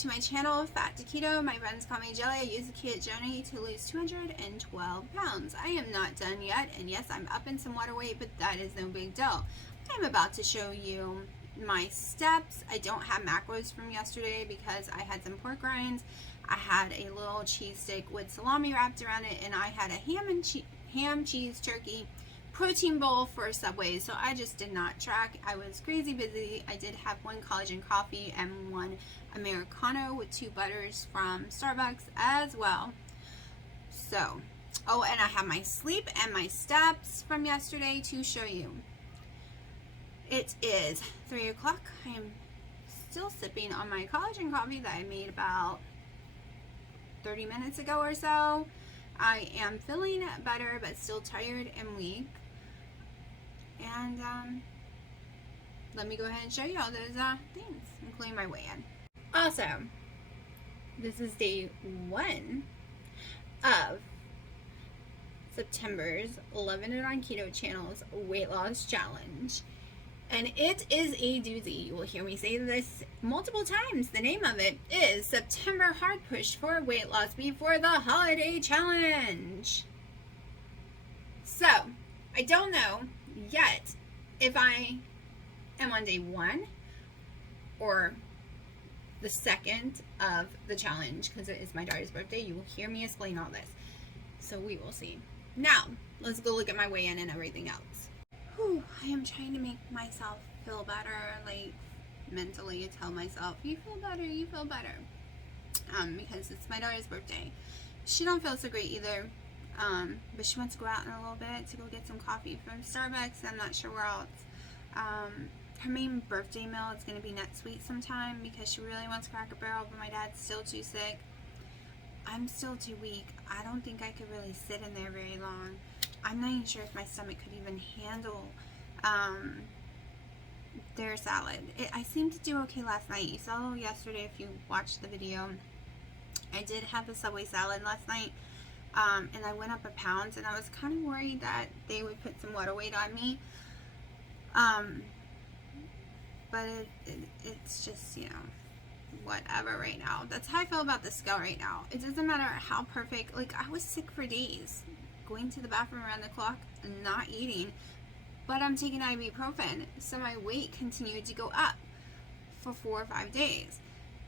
to my channel, Fat to Keto. My friends call me Jelly. I use the keto journey to lose 212 pounds. I am not done yet, and yes, I'm up in some water weight, but that is no big deal. I'm about to show you my steps. I don't have macros from yesterday because I had some pork rinds. I had a little cheese stick with salami wrapped around it, and I had a ham, cheese, turkey protein bowl for Subway, so I just did not track. I was crazy busy. I did have one collagen coffee and one Americano with 2 butters from Starbucks as well. So, oh, and I have my sleep and my steps from yesterday to show you. It is 3 o'clock. I am still sipping on my collagen coffee that I made about 30 minutes ago or so. I am feeling better, but still tired and weak. And let me go ahead and show you all those things, including my weigh-in. Also, this is day 1 of September's Olivia It On Keto channel's weight loss challenge. And it is a doozy. You will hear me say this multiple times. The name of it is September Hard Push for Weight Loss Before the Holiday Challenge. So, I don't know yet if I am on day 1 or the 2nd of the challenge, because it is my daughter's birthday. You will hear me explain all this. So we will see. Now, let's go look at my weigh-in and everything else. Whew, I am trying to make myself feel better, like mentally tell myself, you feel better, you feel better. Because it's my daughter's birthday. She don't feel so great either. But she wants to go out in a little bit to go get some coffee from Starbucks. I'm not sure where else. Her main birthday meal is going to be next week sometime because she really wants Cracker Barrel, but my dad's still too sick. I'm still too weak. I don't think I could really sit in there very long. I'm not even sure if my stomach could even handle their salad. I seemed to do okay last night. You saw yesterday if you watched the video. I did have the Subway salad last night. And I went up a pound, and I was kind of worried that they would put some water weight on me. But it's just, you know, whatever right now. That's how I feel about the scale right now. It doesn't matter how perfect. Like, I was sick for days, going to the bathroom around the clock and not eating, but I'm taking ibuprofen, so my weight continued to go up for 4 or 5 days.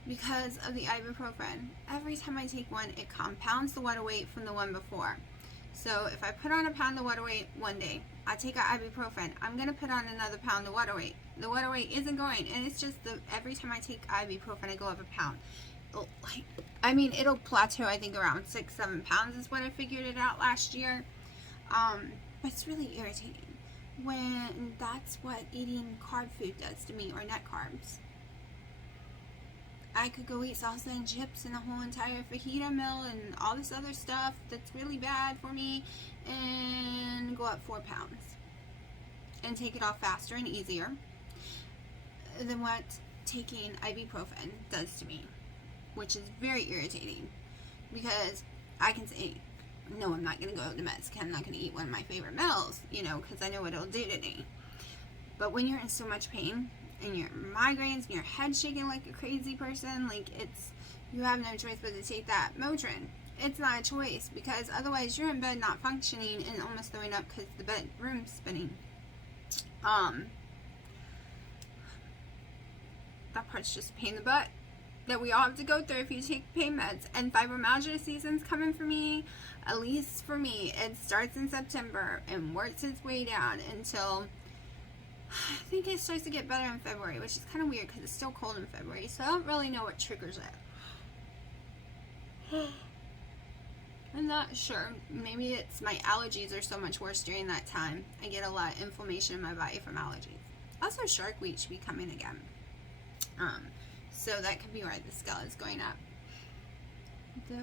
Because of the ibuprofen. Every time I take one, it compounds the water weight from the one before. So if I put on a pound of water weight one day, I take an ibuprofen, I'm going to put on another pound of water weight. The water weight isn't going, and it's just every time I take ibuprofen, I go up a pound. It'll plateau, I think, around 6-7 pounds is what I figured it out last year. But it's really irritating when that's what eating carb food does to me, or net carbs. I could go eat salsa and chips and a whole entire fajita meal and all this other stuff that's really bad for me and go up 4 pounds and take it off faster and easier than what taking ibuprofen does to me, which is very irritating because I can say, no, I'm not going to go to Mexican. I'm not going to eat one of my favorite meals, because I know what it'll do to me. But when you're in so much pain, and your migraines and your head shaking like a crazy person, you have no choice but to take that Motrin. It's not a choice, because otherwise you're in bed not functioning and almost throwing up because the bedroom's spinning. That part's just a pain in the butt that we all have to go through if you take pain meds. And fibromyalgia season's coming for me. At least for me, it starts in September and works its way down until I think it starts to get better in February, which is kind of weird because it's still cold in February, so I don't really know what triggers it. I'm not sure. Maybe it's my allergies are so much worse during that time. I get a lot of inflammation in my body from allergies. Also, Shark Week should be coming again. So that could be why the scale is going up. So,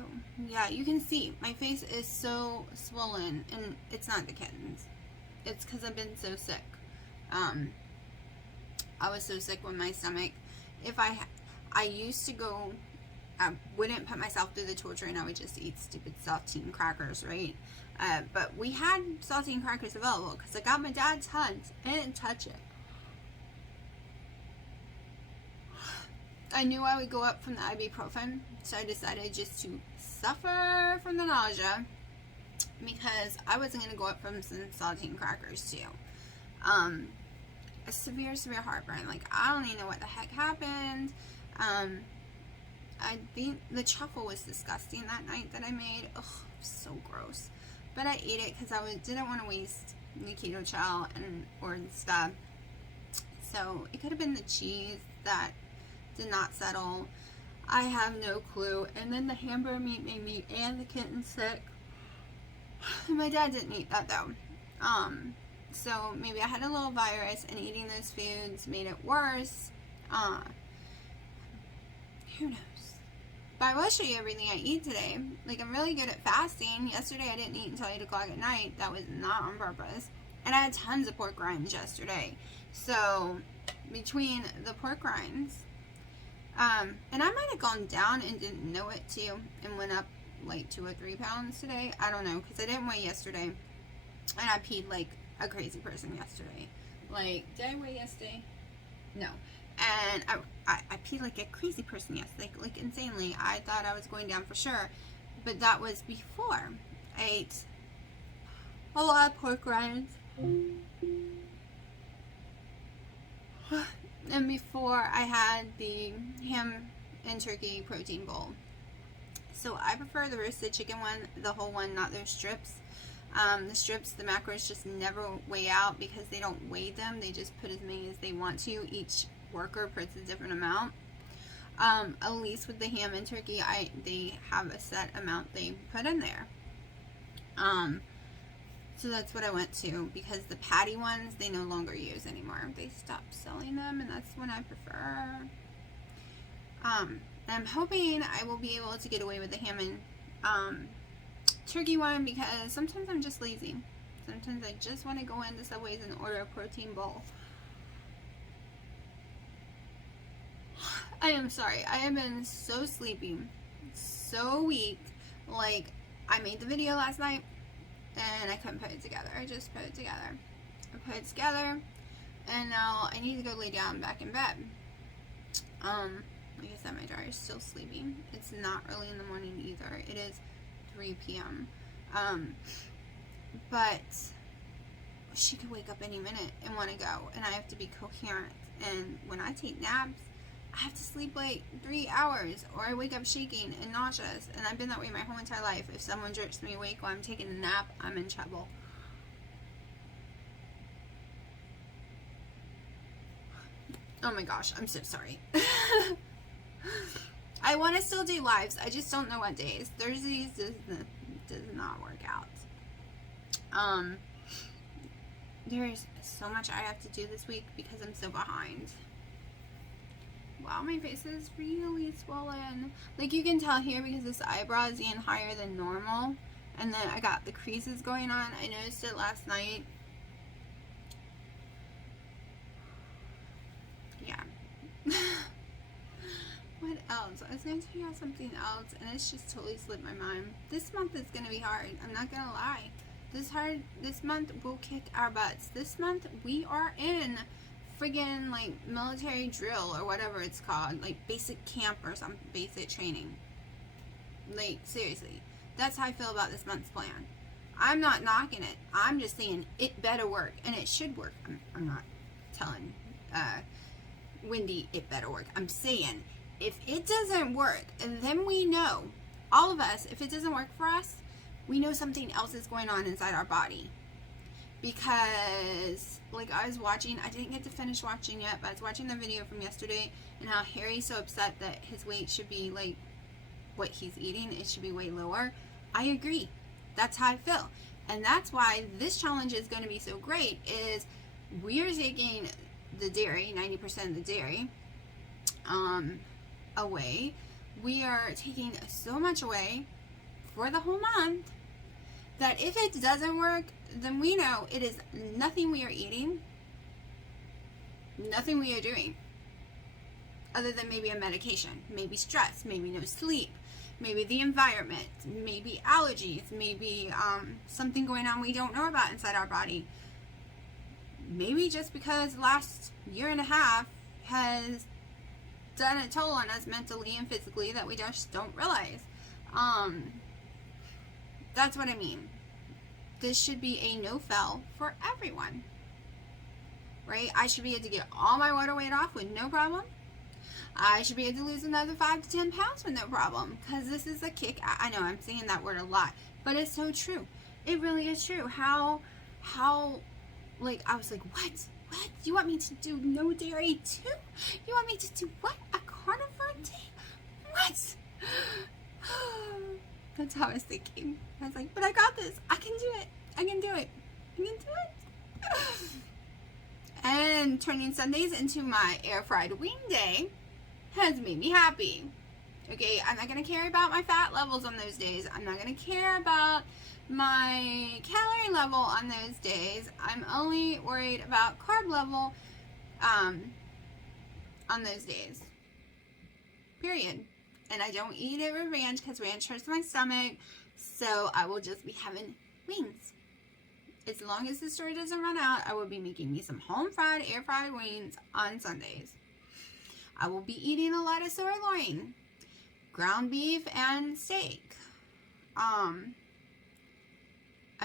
yeah, you can see my face is so swollen, and it's not the kittens. It's because I've been so sick. I was so sick with my stomach. If I used to go, I wouldn't put myself through the torture, and I would just eat stupid saltine crackers, right? But we had saltine crackers available because I got my dad's tons. I didn't touch it. I knew I would go up from the ibuprofen, so I decided just to suffer from the nausea because I wasn't going to go up from some saltine crackers too. A severe heartburn. Like, I don't even know what the heck happened. I think the truffle was disgusting that night that I made. Ugh, so gross. But I ate it because I didn't want to waste the keto chow or stuff. So it could have been the cheese that did not settle. I have no clue. And then the hamburger meat made me and the kitten sick. My dad didn't eat that though. So maybe I had a little virus and eating those foods made it worse. Who knows? But I will show you everything I eat today. Like, I'm really good at fasting. Yesterday I didn't eat until 8 o'clock at night. That was not on purpose. And I had tons of pork rinds yesterday. So, between the pork rinds, and I might have gone down and didn't know it too, and went up like 2 or 3 pounds today. I don't know, because I didn't weigh yesterday. And I peed like a crazy person yesterday. Like, did I weigh yesterday? No. And I peed like a crazy person yesterday, like insanely. I thought I was going down for sure, but that was before I ate a lot of pork rinds, and before I had the ham and turkey protein bowl. So I prefer the roasted chicken one, the whole one, not those strips. The strips, the macros just never weigh out because they don't weigh them. They just put as many as they want to. Each worker puts a different amount. At least with the ham and turkey, they have a set amount they put in there. So that's what I went to, because the patty ones they no longer use anymore. They stopped selling them, and that's what I prefer. And I'm hoping I will be able to get away with the ham and turkey one, because sometimes I'm just lazy. Sometimes I just want to go into Subway's and order a protein bowl. I am sorry. I have been so sleepy, so weak. Like, I made the video last night and I couldn't put it together. I just put it together. I put it together, and now I need to go lay down back in bed. Like I said, my daughter is still sleeping. It's not early in the morning either. It is 3 p.m. But she could wake up any minute and want to go, and I have to be coherent. And when I take naps, I have to sleep like 3 hours, or I wake up shaking and nauseous. And I've been that way my whole entire life. If someone jerks me awake while I'm taking a nap, I'm in trouble. Oh my gosh, I'm so sorry. I want to still do lives. I just don't know what days. Thursdays does not work out. There's so much I have to do this week because I'm so behind. Wow, my face is really swollen. Like, you can tell here because this eyebrow is even higher than normal. And then I got the creases going on. I noticed it last night. Yeah. What else? I was going to tell you something else, and it's just totally slipped my mind. This month is going to be hard. I'm not going to lie. This month will kick our butts. This month we are in friggin' like military drill or whatever it's called, like basic camp or some basic training. Like, seriously, that's how I feel about this month's plan. I'm not knocking it. I'm just saying it better work, and it should work. I'm not telling Wendy it better work. I'm saying if it doesn't work, then we know, all of us, if it doesn't work for us, we know something else is going on inside our body. Because, like, I was watching, I didn't get to finish watching yet, but I was watching the video from yesterday, and how Harry's so upset that his weight should be, like, what he's eating, it should be way lower. I agree. That's how I feel. And that's why this challenge is going to be so great, is we are taking the dairy, 90% of the dairy, away. We are taking so much away for the whole month that if it doesn't work, then we know it is nothing we are eating, nothing we are doing, other than maybe a medication, maybe stress, maybe no sleep, maybe the environment, maybe allergies, maybe something going on we don't know about inside our body. Maybe just because the last year and a half has done a toll on us mentally and physically that we just don't realize. That's what I mean. This should be a no-fail for everyone, right? I should be able to get all my water weight off with no problem. I should be able to lose another 5 to 10 pounds with no problem, because this is a kick. I know I'm saying that word a lot, but it's so true. It really is true. How, like, I was like, what? You want me to do no dairy too? You want me to do what? A carnivore day? What? That's how I was thinking. I was like, but I got this. I can do it. I can do it. I can do it. And turning Sundays into my air fried wing day has made me happy. Okay, I'm not going to care about my fat levels on those days. I'm not going to care about my calorie level on those days. I'm only worried about carb level on those days. Period. And I don't eat it with ranch because ranch hurts my stomach. So I will just be having wings. As long as the store doesn't run out, I will be making me some home fried, air fried wings on Sundays. I will be eating a lot of sirloin, ground beef, and steak. I'm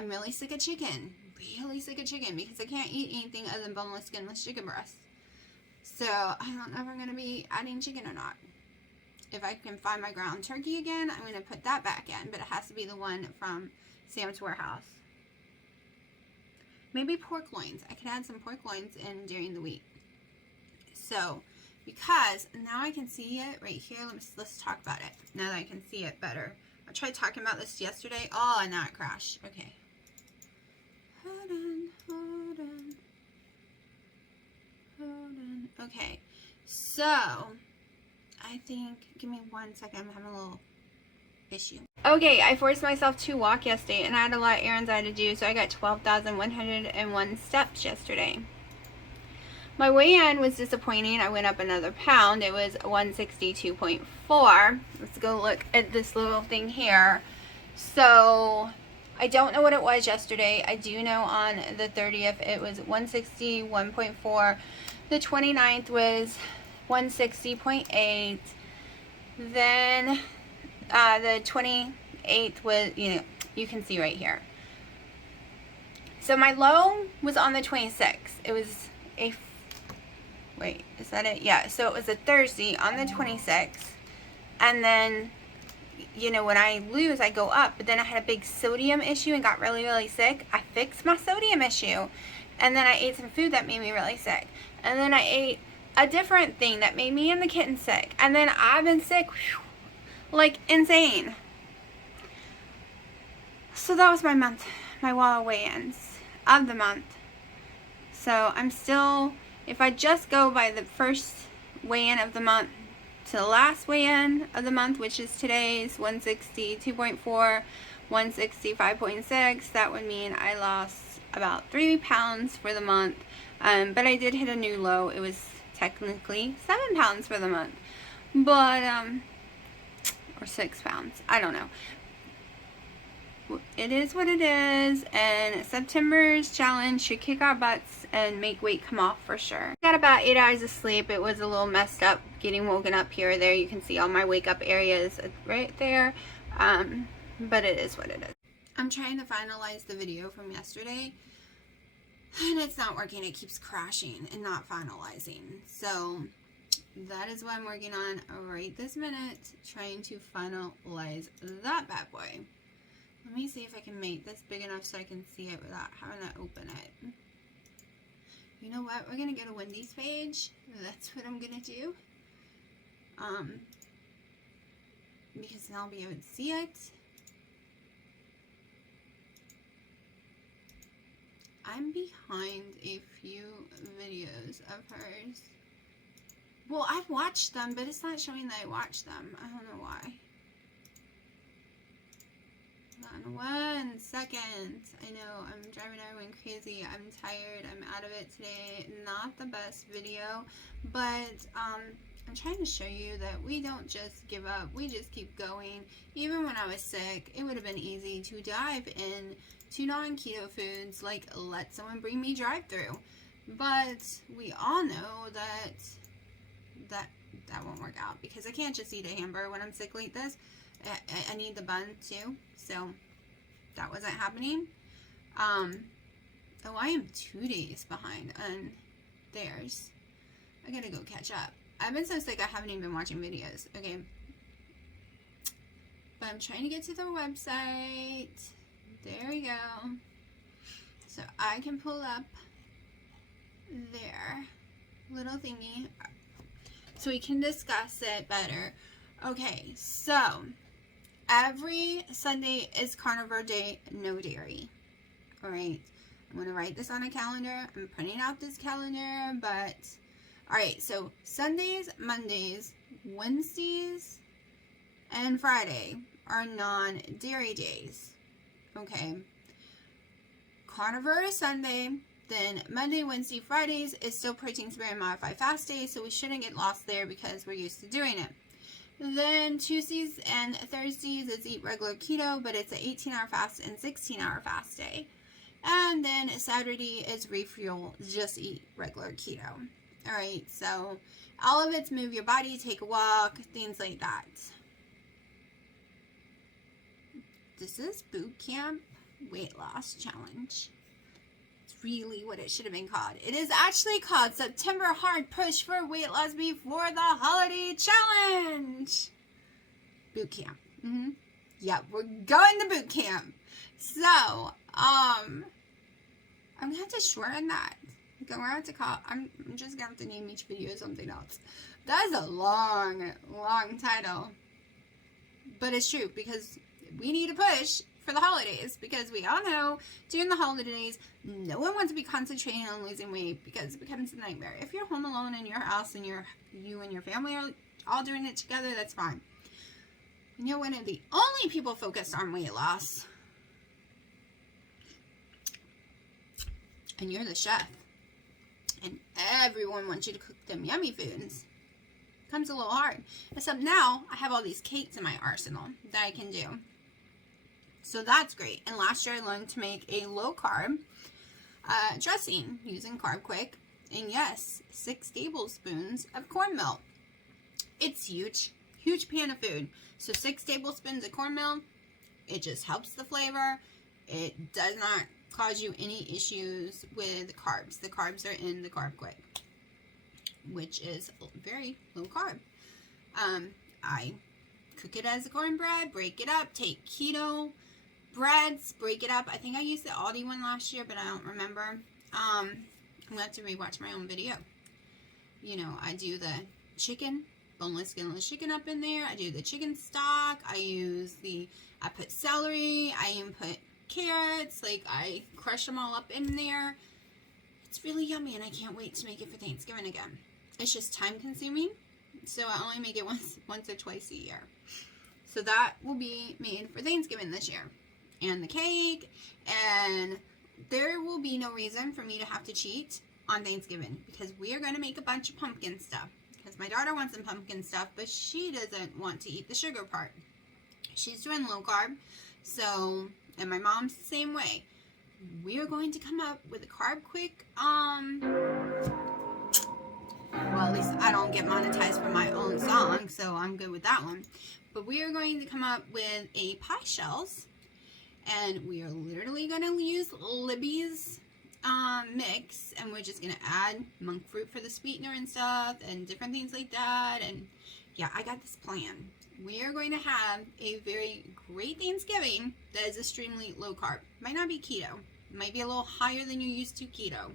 really sick of chicken. Really sick of chicken because I can't eat anything other than boneless, skinless chicken breasts. So I don't know if I'm going to be adding chicken or not. If I can find my ground turkey again, I'm going to put that back in, but it has to be the one from Sam's Warehouse. Maybe pork loins. I can add some pork loins in during the week. So, because now I can see it right here. Let's talk about it. Now that I can see it better. I tried talking about this yesterday. Oh, and now it crashed. Okay. Hold on. Okay. So, I think, give me 1 second. I'm having a little issue. Okay, I forced myself to walk yesterday, and I had a lot of errands I had to do, so I got 12,101 steps yesterday. My weigh-in was disappointing. I went up another pound. It was 162.4. Let's go look at this little thing here. So, I don't know what it was yesterday. I do know on the 30th it was 161.4. The 29th was 160.8. Then the 28th was, you can see right here. So my low was on the 26th. It was a, wait, is that it? Yeah, so it was a Thursday on the 26th. And then, when I lose, I go up. But then I had a big sodium issue and got really, really sick. I fixed my sodium issue. And then I ate some food that made me really sick. And then I ate a different thing that made me and the kitten sick. And then I've been sick, like insane. So that was my month, my Walla weigh-ins of the month. So I'm still, if I just go by the first weigh-in of the month to the last weigh-in of the month, which is today's 162.4, 165.6, that would mean I lost about 3 pounds for the month. But I did hit a new low. It was technically 7 pounds for the month. But, or 6 pounds. I don't know. It is what it is, and September's challenge should kick our butts and make weight come off for sure. I got about 8 hours of sleep. It was a little messed up getting woken up here or there. You can see all my wake up areas right there, but it is what it is. I'm trying to finalize the video from yesterday, and it's not working. It keeps crashing and not finalizing. So that is what I'm working on right this minute, trying to finalize that bad boy. Let me see if I can make this big enough so I can see it without having to open it. You know what? We're going to go to Wendy's page. That's what I'm going to do. Because then I'll be able to see it. I'm behind a few videos of hers. Well, I've watched them, but it's not showing that I watched them. I don't know why. Hold on 1 second. I know, I'm driving everyone crazy. I'm tired. I'm out of it today. Not the best video, but I'm trying to show you that we don't just give up. We just keep going. Even when I was sick, it would have been easy to dive in to non-keto foods, like let someone bring me drive-through. But we all know that that won't work out because I can't just eat a hamburger when I'm sick like this. I need the bun too, so that wasn't happening. Oh, I am 2 days behind on theirs. I gotta go catch up. I've been so sick I haven't even been watching videos. Okay, but I'm trying to get to their website. There we go. So I can pull up their little thingy so we can discuss it better. Okay, so every Sunday is carnivore day, no dairy. All right, I'm going to write this on a calendar. I'm printing out this calendar, but all right, so Sundays, Mondays, Wednesdays, and Friday are non-dairy days. Okay, carnivore is Sunday, then Monday, Wednesday, Fridays is still protein sparing and modified fast day, so we shouldn't get lost there because we're used to doing it. Then Tuesdays and Thursdays is eat regular keto, but it's an 18-hour fast and 16-hour fast day. And then Saturday is refuel, just eat regular keto. All right, so all of it's move your body, take a walk, things like that. This is boot camp weight loss challenge. It's really what it should have been called. It is actually called September Hard Push for Weight Loss Before the Holiday Challenge. Boot camp. Yep, we're going to boot camp. So, I'm gonna have to shorten that. We're gonna have to call. I'm just gonna have to name each video something else. That is a long title, but it's true because we need to push for the holidays because we all know during the holidays no one wants to be concentrating on losing weight because it becomes a nightmare. If you're home alone in your house and you and your family are all doing it together, that's fine. And you're one of the only people focused on weight loss, and you're the chef, and everyone wants you to cook them yummy foods. Comes a little hard. Except now I have all these cakes in my arsenal that I can do. So that's great. And last year I learned to make a low carb dressing using Carb Quick. And yes, 6 tablespoons of corn milk. It's huge. Huge pan of food. So 6 tablespoons of corn milk. It just helps the flavor. It does not cause you any issues with carbs. The carbs are in the Carb Quick, which is very low carb. I cook it as a cornbread, break it up, take keto breads, break it up. I think I used the Aldi one last year, but I don't remember. I'm going to have to rewatch my own video. You know, I do the chicken, boneless, skinless chicken up in there. I do the chicken stock. I put celery. I even put carrots. Like, I crush them all up in there. It's really yummy, and I can't wait to make it for Thanksgiving again. It's just time consuming, so I only make it once or twice a year. So that will be made for Thanksgiving this year. And the cake, and there will be no reason for me to have to cheat on Thanksgiving because we are going to make a bunch of pumpkin stuff because my daughter wants some pumpkin stuff, but she doesn't want to eat the sugar part. She's doing low carb, so, and my mom's the same way. We are going to come up with a Carb Quick, well, at least I don't get monetized for my own song, so I'm good with that one. But we are going to come up with a pie shells, and we are literally going to use Libby's mix, and we're just going to add monk fruit for the sweetener and stuff, and different things like that. And yeah, I got this plan. We are going to have a very great Thanksgiving that is extremely low carb. Might not be keto. It might be a little higher than you're used to keto.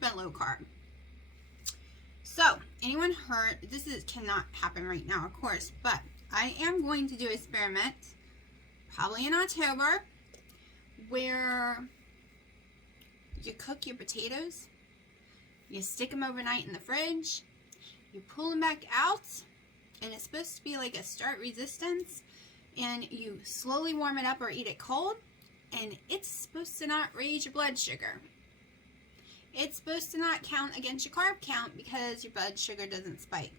But low carb. So, anyone heard, cannot happen right now, of course, but I am going to do an experiment, probably in October, where you cook your potatoes, you stick them overnight in the fridge, you pull them back out, and it's supposed to be like a start resistance, and you slowly warm it up or eat it cold, and it's supposed to not raise your blood sugar. It's supposed to not count against your carb count because your blood sugar doesn't spike.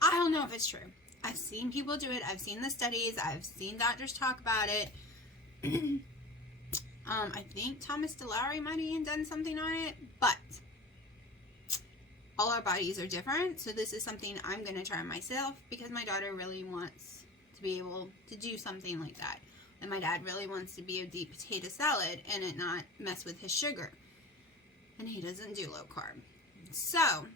I don't know if it's true. I've seen people do it. I've seen the studies. I've seen doctors talk about it. I think Thomas DeLaury might have even done something on it. But all our bodies are different, so this is something I'm going to try myself because my daughter really wants to be able to do something like that. And my dad really wants to be able to eat potato salad and it not mess with his sugar. And he doesn't do low carb. So,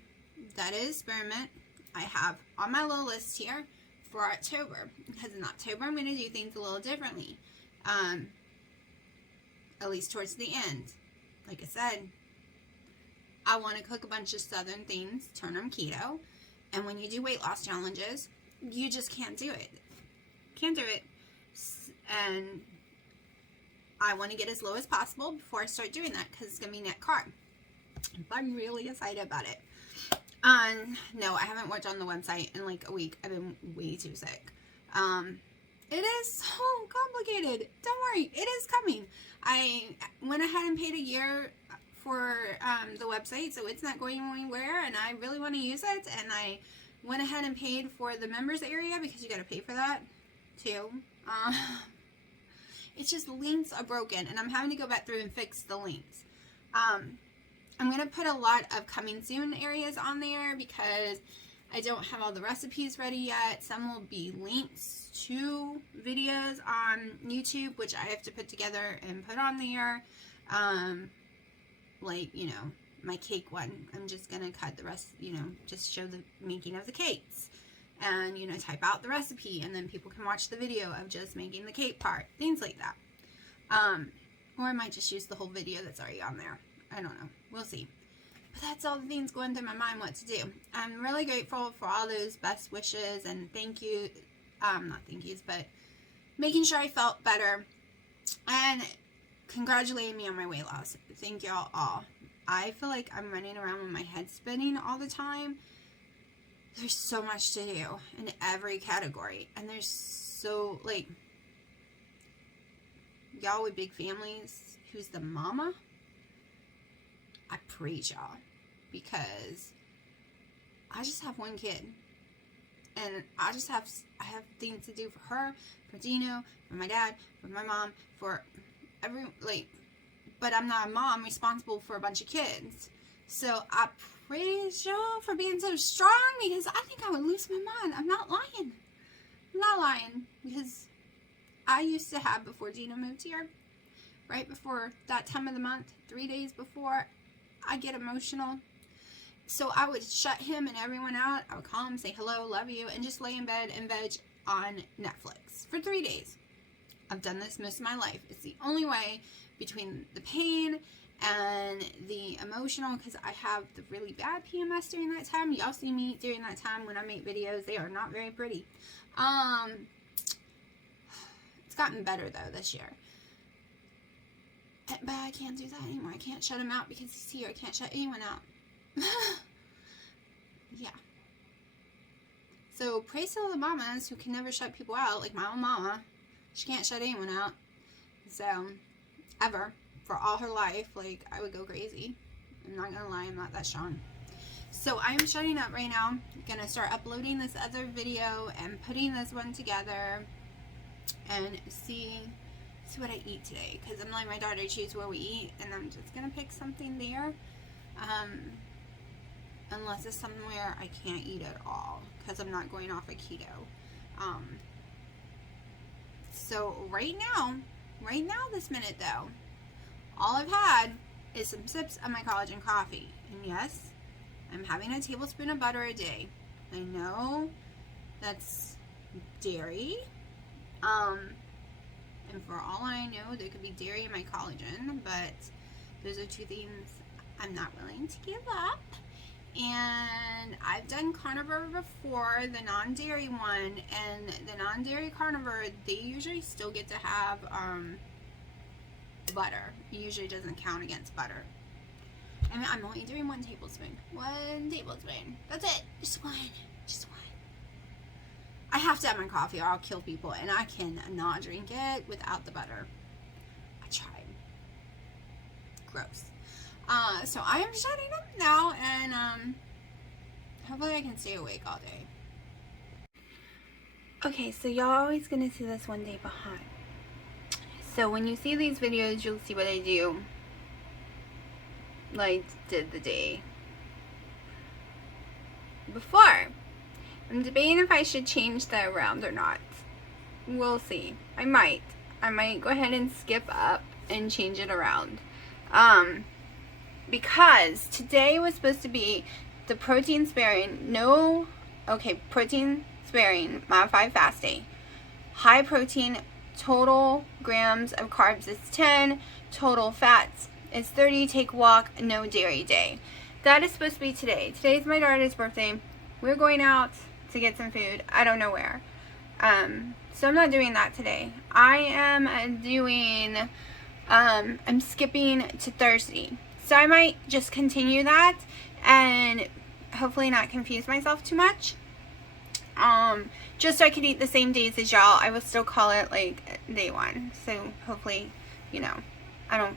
that is experiment I have on my little list here for October. Because in October, I'm going to do things a little differently. At least towards the end. Like I said, I want to cook a bunch of southern things, turn them keto. And when you do weight loss challenges, you just can't do it. Can't do it. And I want to get as low as possible before I start doing that because it's going to be net carb. But I'm really excited about it. No, I haven't worked on the website in like a week. I've been way too sick. It is so complicated. Don't worry, it is coming. I went ahead and paid a year for the website, so it's not going anywhere, and I really want to use it. And I went ahead and paid for the members area because you got to pay for that too. It's just the links are broken, and I'm having to go back through and fix the links. I'm going to put a lot of coming soon areas on there because I don't have all the recipes ready yet. Some will be links to videos on YouTube, which I have to put together and put on there. Like, you know, my cake one. I'm just going to cut the rest, you know, just show the making of the cakes. And, you know, type out the recipe, and then people can watch the video of just making the cake part. Things like that. Or I might just use the whole video that's already on there. I don't know. We'll see. But that's all the things going through my mind what to do. I'm really grateful for all those best wishes and thank you. Not thank yous, but making sure I felt better. And congratulating me on my weight loss. Thank y'all all. I feel like I'm running around with my head spinning all the time. There's so much to do in every category. And there's so, like, y'all with big families, who's the mama? I praise y'all because I just have one kid and I have things to do for her, for Dino, for my dad, for my mom, for but I'm not a mom responsible for a bunch of kids. So I praise y'all for being so strong because I think I would lose my mind. I'm not lying. I'm not lying because I used to have, before Dino moved here, right before that time of the month, 3 days before, I get emotional. So I would shut him and everyone out. I would call him, say hello, love you, and just lay in bed and veg on Netflix for 3 days. I've done this most of my life. It's the only way between the pain and the emotional, because I have the really bad PMS during that time. Y'all see me during that time when I make videos. They are not very pretty. It's gotten better though this year. But I can't do that anymore. I can't shut him out because he's here. I can't shut anyone out. Yeah. So praise to all the mamas who can never shut people out, like my own mama. She can't shut anyone out. So, ever. For all her life, like, I would go crazy. I'm not gonna lie, I'm not that strong. So I'm shutting up right now. I'm gonna start uploading this other video and putting this one together and see what I eat today, because I'm letting my daughter choose where we eat, and I'm just gonna pick something there, unless it's somewhere I can't eat at all, because I'm not going off of keto. So right now this minute though, all I've had is some sips of my collagen coffee, and yes, I'm having a tablespoon of butter a day. I know that's dairy, and for all I know, there could be dairy in my collagen, but those are two things I'm not willing to give up. And I've done carnivore before, the non-dairy one, and the non-dairy carnivore, they usually still get to have butter. It usually doesn't count against butter. I mean, I'm only doing 1 tablespoon. 1 tablespoon. That's it. Just one. I have to have my coffee or I'll kill people, and I can not drink it without the butter. I tried. Gross. So I am shutting up now, and hopefully I can stay awake all day. Okay, so y'all always gonna see this one day behind. So when you see these videos, you'll see what I do, like did the day before. I'm debating if I should change that around or not. We'll see. I might go ahead and skip up and change it around. Because today was supposed to be the protein sparing, protein sparing modified fast day. High protein, total grams of carbs is 10, total fats is 30, take walk, no dairy day. That is supposed to be today. Today's my daughter's birthday. We're going out to get some food. I don't know where. So I'm not doing that today. I am doing, I'm skipping to Thursday. So I might just continue that and hopefully not confuse myself too much. Just so I could eat the same days as y'all. I will still call it like day one. So hopefully, you know, I don't,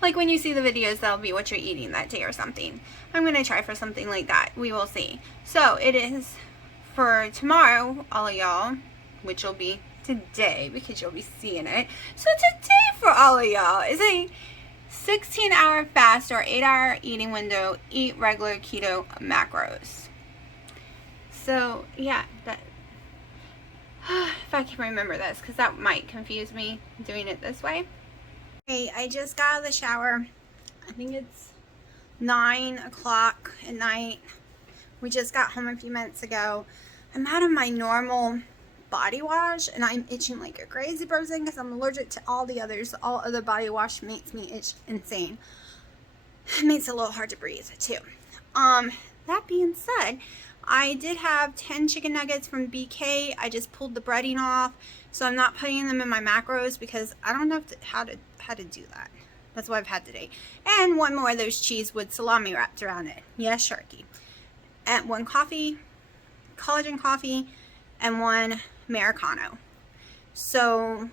like when you see the videos, that'll be what you're eating that day or something. I'm going to try for something like that. We will see. So it is for tomorrow, all of y'all, which will be today because you'll be seeing it. So today for all of y'all is a 16-hour fast or 8-hour eating window. Eat regular keto macros. So yeah, that if I can remember this, because that might confuse me doing it this way. Hey, I just got out of the shower. I think it's 9 o'clock at night. We just got home a few minutes ago. I'm out of my normal body wash and I'm itching like a crazy person because I'm allergic to all the others. All other body wash makes me itch insane. It makes it a little hard to breathe too. That being said, I did have 10 chicken nuggets from BK. I just pulled the breading off, so I'm not putting them in my macros because I don't know how to do that. That's what I've had today. And one more of those cheese with salami wrapped around it. Yes, Sharky. And one coffee, collagen coffee, and one Americano. So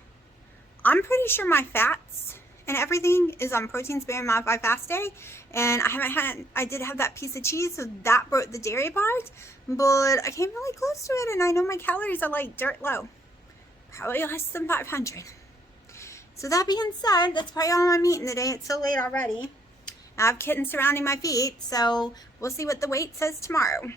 I'm pretty sure my fats and everything is on protein sparing modified fast day. And I did have that piece of cheese, so that broke the dairy part, but I came really close to it, and I know my calories are like dirt low, probably less than 500. So that being said, that's probably all I'm eating today. It's so late already. I have kittens surrounding my feet, so we'll see what the weight says tomorrow.